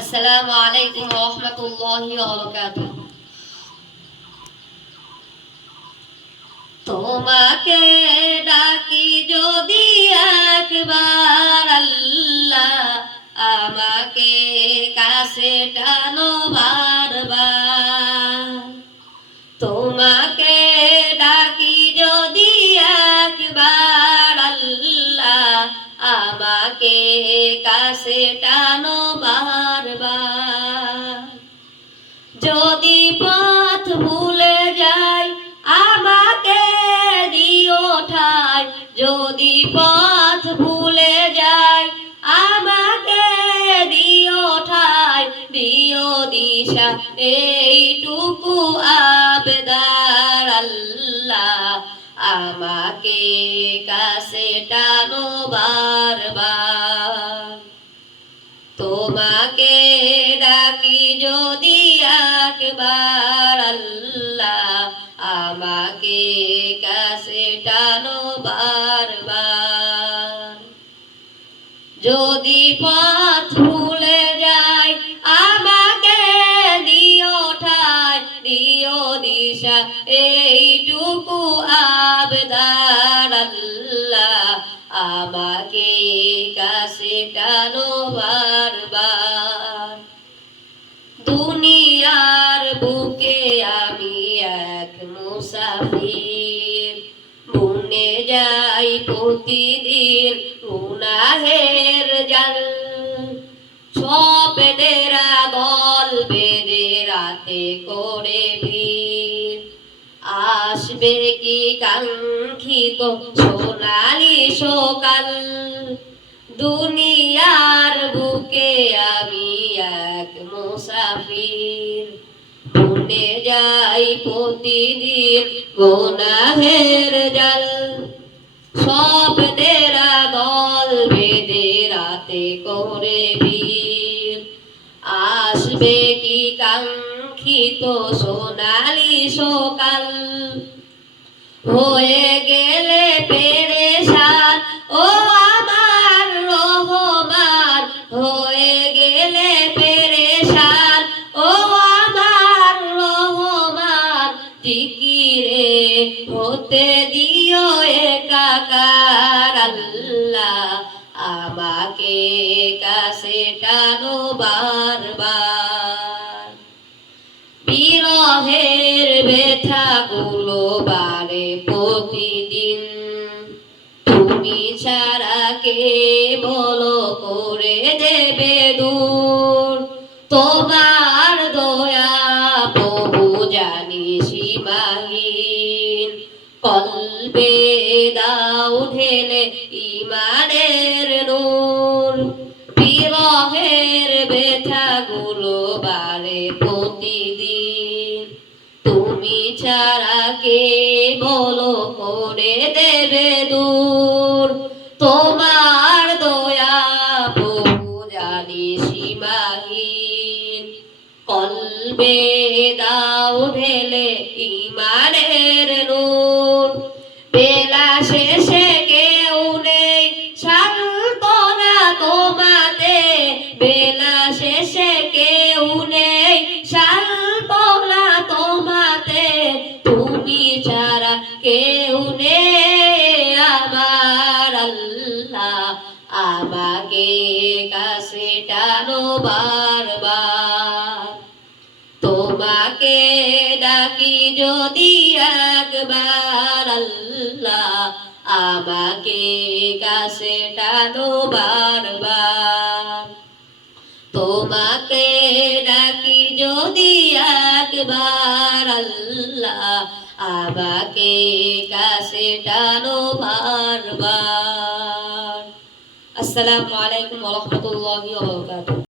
আসসালামু আলাইকুম ওয়া রাহমাতুল্লাহি ওয়া বারাকাতুহু। তোমাকে ডাকি যদি একবার আল্লাহ, আমাকে কাছে টানো বারবার। তোমাকে ডাকি যদি একবার আল্লাহ, আমাকে কাছে টানো বারবার। যদি পথ ভুলে যাই আমাকে দিও ঠাই, যদি পথ ভুলে যাই আমাকে দিও ঠাই, দিও দিশা এইটুকু আবেদার আল্লাহ, আমাকে কাছে টানো বারবার। তোমাকে ডাকি যদি একবার আল্লাহ, আমাকে কাছে টানো বারবার। যদি পথ ভুলে যাই আমাকে দিও ঠাই, দিও দিশা এইটুকু আবেদার আল্লাহ, আমাকে কাছে টানো বারবার। দুনিয়ার বুকে আমি এক মুসাফির, বুনে যাই প্রতিদিন গুনাহের জাল। স্বপ্নেরা দল বেঁধে রাতে করে ভিড়, আসবে কি কাঙ্ক্ষিত সোনালি সকাল। দুনিয়ার বুকে আমি এক মুসাফির, বুনে যাই প্রতিদিন গুনাহের জাল। স্বপ্নেরা দল বেঁধে রাতে করে ভিড়, আসবে কি কাঙ্ক্ষিত সোনালি সকাল। হয়ে গেলে পেরেশান ও আমার রহমান, হয়ে গেলে পেরেশান ও আমার রহমান। জিকিরে হতে দিও একাকার আল্লাহ, আমাকে কাছে টানো বারবার। বিরহের ব্যথাগুলো বাড়ে প্রতিদিন, তুমি ছাড়া কে বলো করে দেবে দূর। তোমার দয়া প্রভু জানি সীমাহীন, কলবে দাও ঢেলে ইমানের নূর। বিরহের ব্যথাগুলো বাড়ে প্রতিদিন, তুমি ছাড়া কে বলো করে দেবে দূর। তোমার দয়া প্রভু জানি সীমাহীন, কলবে দাও ঢেলে ইমানের নূর। বেলা শেষে কেউ নেই সান্ত্বনা তোমাতে, বেলা শেষে কেউ নেই সান্ত্বনা তোমাতে। তুমি ছাড়া কেউ নেই আমার আল্লাহ, আমাকে কাছে টানো বারবার। তোমাকে ডাকি যদি একবার আল্লাহ, আমাকে কাছে টানো বারবার। তোমাকে ডাকি যদি একবার আল্লাহ, আমাকে কাছে টানো বারবার। আসসালামু আলাইকুম ওয়া রাহমাতুল্লাহি ওয়া বারাকাতুহু।